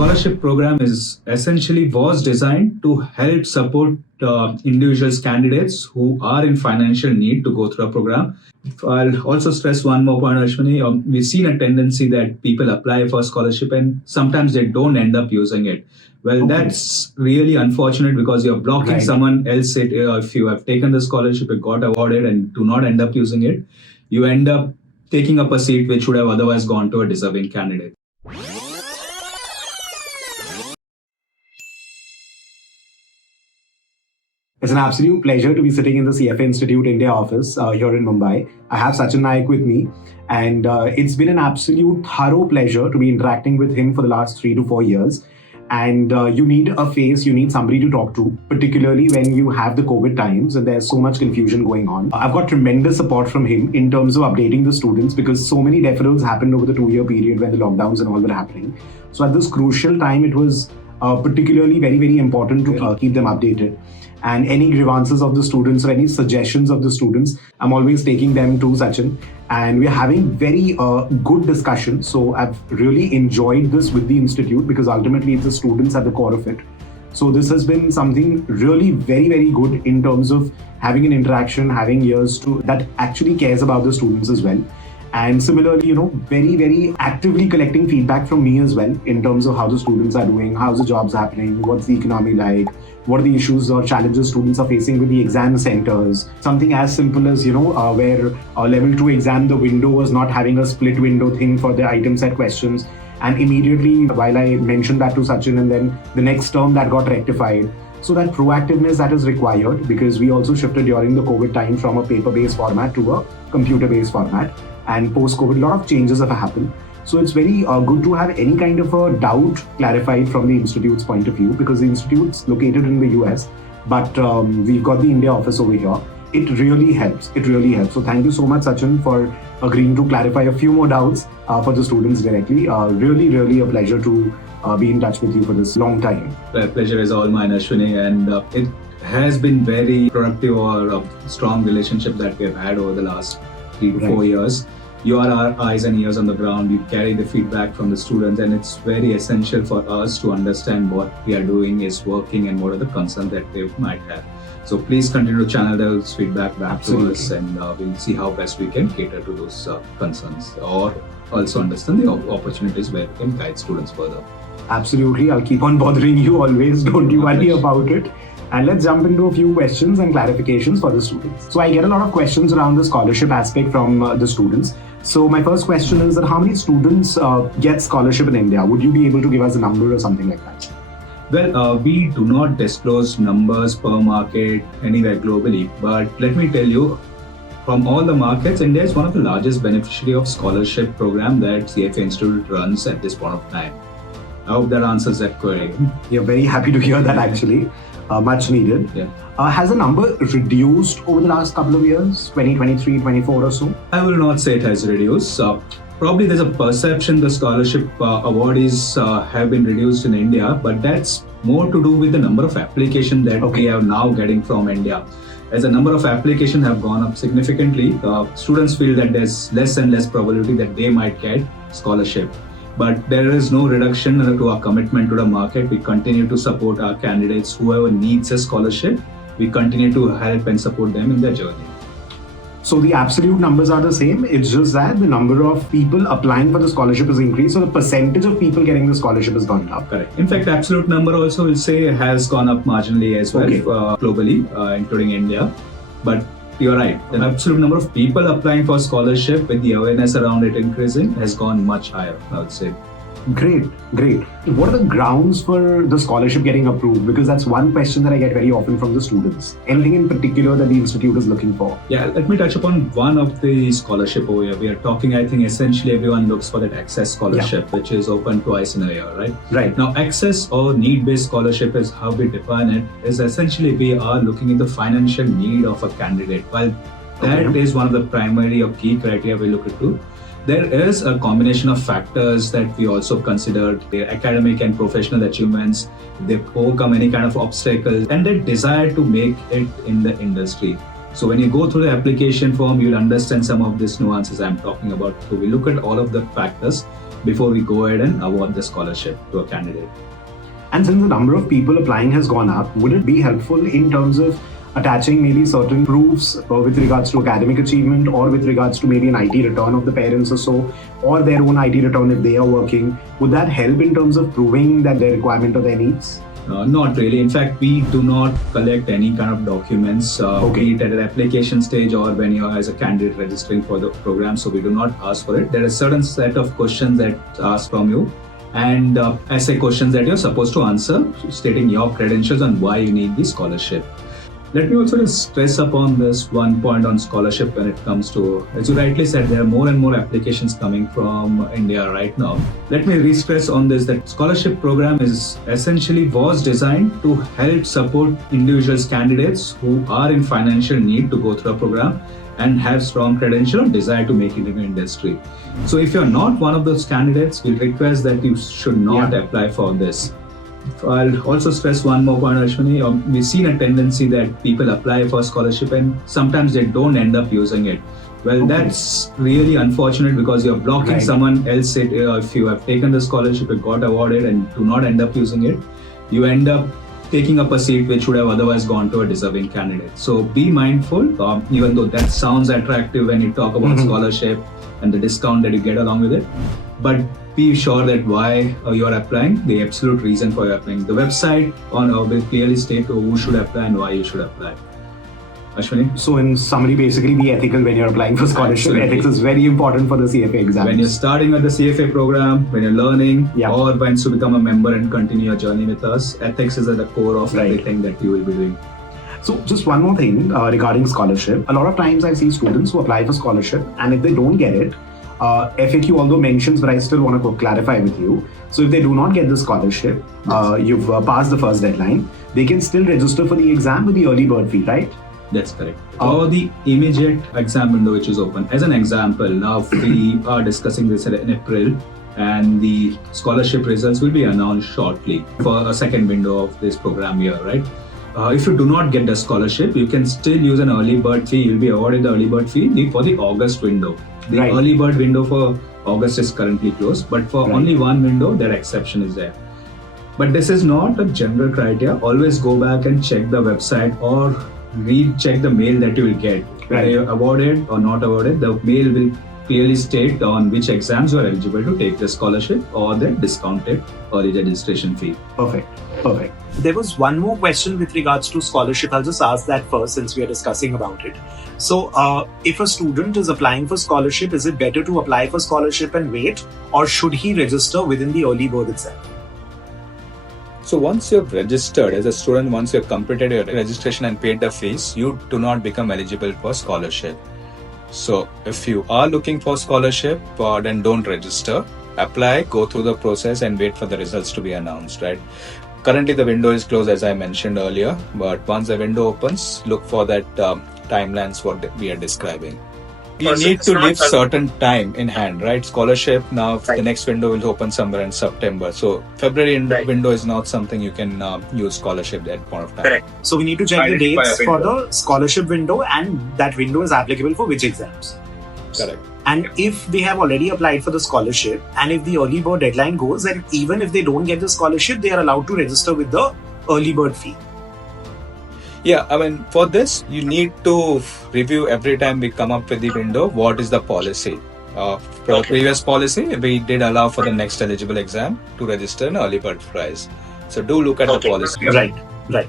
scholarship program is essentially was designed to help support individuals candidates who are in financial need to go through a program. I'll also stress one more point, Ashwini. We've seen a tendency that people apply for scholarship and sometimes they don't end up using it. Well, that's really unfortunate because you're blocking someone else. If you have taken the scholarship, it got awarded and do not end up using it, you end up taking up a seat which would have otherwise gone to a deserving candidate. It's an absolute pleasure to be sitting in the CFA Institute India office here in Mumbai. I have Sachin Naik with me, and it's been an absolute thorough pleasure to be interacting with him for the last 3 to 4 years. And you need a face, you need somebody to talk to, particularly when you have the COVID times and there's so much confusion going on. I've got tremendous support from him in terms of updating the students because so many deferrals happened over the 2-year period when the lockdowns and all were happening. So at this crucial time, it was particularly very, very important to keep them updated. And any grievances of the students or any suggestions of the students, I'm always taking them to Sachin. And we're having very good discussion. So I've really enjoyed this with the institute because ultimately it's the students at the core of it. So this has been something really very, very good in terms of having an interaction, having ears to that actually cares about the students as well. And similarly, very, very actively collecting feedback from me as well in terms of how the students are doing, how's the jobs happening, what's the economy like, what are the issues or challenges students are facing with the exam centers. Something as simple as, where a level 2 exam, the window was not having a split window thing for the item set questions. And immediately, while I mentioned that to Sachin, and then the next term that got rectified. So that proactiveness that is required, because we also shifted during the COVID time from a paper-based format to a computer-based format. And post-COVID, a lot of changes have happened. So it's very good to have any kind of a doubt clarified from the institute's point of view, because the institute's located in the US, but we've got the India office over here. It really helps. It really helps. So thank you so much, Sachin, for agreeing to clarify a few more doubts for the students directly. Really, really a pleasure to be in touch with you for this long time. The pleasure is all mine, Ashwini, and it has been very productive or a strong relationship that we've had over the last 3 to 4 years. You are our eyes and ears on the ground. You carry the feedback from the students, and it's very essential for us to understand what we are doing is working and what are the concerns that they might have. So please continue to channel those feedback back to us, and we'll see how best we can cater to those concerns or also understand the opportunities where we can guide students further. Absolutely. I'll keep on bothering you always. Don't you worry about it. And let's jump into a few questions and clarifications for the students. So I get a lot of questions around the scholarship aspect from the students. So my first question is that how many students get scholarship in India? Would you be able to give us a number or something like that? Well, we do not disclose numbers per market anywhere globally, but let me tell you, from all the markets, India is one of the largest beneficiary of scholarship program that CFA Institute runs at this point of time. I hope that answers that query. You're very happy to hear that actually. Much needed. Yeah. Has the number reduced over the last couple of years, 2023, 24 or so? I will not say it has reduced. Probably there's a perception the scholarship awardees have been reduced in India, but that's more to do with the number of applications that we are now getting from India. As the number of applications have gone up significantly, students feel that there's less and less probability that they might get scholarship. But there is no reduction to our commitment to the market. We continue to support our candidates. Whoever needs a scholarship, we continue to help and support them in their journey. So the absolute numbers are the same. It's just that the number of people applying for the scholarship has increased. So the percentage of people getting the scholarship has gone up. Correct. In fact, absolute number also will say has gone up marginally as well, globally, including India. But you're right. The absolute number of people applying for scholarship with the awareness around it increasing has gone much higher, I would say. Great. What are the grounds for the scholarship getting approved? Because that's one question that I get very often from the students. Anything in particular that the institute is looking for? Yeah, let me touch upon one of the scholarship over here. We are talking, I think essentially everyone looks for that access scholarship, which is open twice in a year, right? Right. Now, access or need-based scholarship is how we define it, is essentially we are looking at the financial need of a candidate. While that is one of the primary or key criteria we look into, there is a combination of factors that we also consider: their academic and professional achievements, they overcome any kind of obstacles, and their desire to make it in the industry. So when you go through the application form, you'll understand some of these nuances I'm talking about. So we look at all of the factors before we go ahead and award the scholarship to a candidate. And since the number of people applying has gone up, would it be helpful in terms of attaching maybe certain proofs with regards to academic achievement, or with regards to maybe an IT return of the parents or so, or their own IT return if they are working? Would that help in terms of proving that their requirement or their needs? Not really. In fact, we do not collect any kind of documents, be it at an application stage or when you are as a candidate registering for the program. So we do not ask for it. There are a certain set of questions that ask from you, and essay questions that you're supposed to answer, stating your credentials and why you need the scholarship. Let me also just stress upon this one point on scholarship when it comes to, as you rightly said, there are more and more applications coming from India right now. Let me re-stress on this, that scholarship program was designed to help support individuals, candidates who are in financial need to go through a program and have strong credential and desire to make it in the industry. So if you're not one of those candidates, we request that you should not apply for this. I'll also stress one more point, Aswini. We've seen a tendency that people apply for scholarship and sometimes they don't end up using it. Well, that's really unfortunate, because you're blocking someone else. If you have taken the scholarship and got awarded and do not end up using it, you end up taking up a seat which would have otherwise gone to a deserving candidate. So be mindful, even though that sounds attractive when you talk about scholarship and the discount that you get along with it, but be sure that why you are applying, the absolute reason for your applying. The website will clearly state who should apply and why you should apply. Aswini? So in summary, basically be ethical when you're applying for scholarship. Absolutely. Ethics is very important for the CFA exams. When you're starting with the CFA program, when you're learning, or once you become a member and continue your journey with us, ethics is at the core of everything that you will be doing. So just one more thing regarding scholarship. A lot of times I see students who apply for scholarship, and if they don't get it, FAQ although mentions, but I still want to clarify with you. So if they do not get the scholarship, you've passed the first deadline, they can still register for the exam with the early bird fee, right? That's correct. Or the immediate exam window which is open. As an example, now we are discussing this in April, and the scholarship results will be announced shortly for a second window of this program year, right? If you do not get the scholarship, you can still use an early bird fee. You'll be awarded the early bird fee for the August window. The early bird window for August is currently closed, but for only one window, that exception is there. But this is not a general criteria. Always go back and check the website or check the mail that you will get. Whether you're awarded or not awarded, the mail will clearly state on which exams you are eligible to take the scholarship or the discounted early registration fee. Perfect. There was one more question with regards to scholarship. I'll just ask that first since we are discussing about it. So if a student is applying for scholarship, is it better to apply for scholarship and wait, or should he register within the early bird itself? So once you've registered as a student, once you've completed your registration and paid the fees, you do not become eligible for scholarship. So if you are looking for scholarship, then don't register. Apply, go through the process and wait for the results to be announced, right? Currently the window is closed, as I mentioned earlier, but once the window opens, look for that timelines what we are describing. You need to leave certain time in hand, right? Scholarship now, the next window will open somewhere in September. So February window is not something you can use scholarship at that point of time. Correct. So we need to check the dates for the scholarship window, and that window is applicable for which exams. Correct. And if they have already applied for the scholarship, and if the early bird deadline goes, then even if they don't get the scholarship, they are allowed to register with the early bird fee. Yeah, I mean, for this, you need to review every time we come up with the window, what is the policy. For the previous policy, we did allow for the next eligible exam to register an early bird price. So do look at the policy. Right.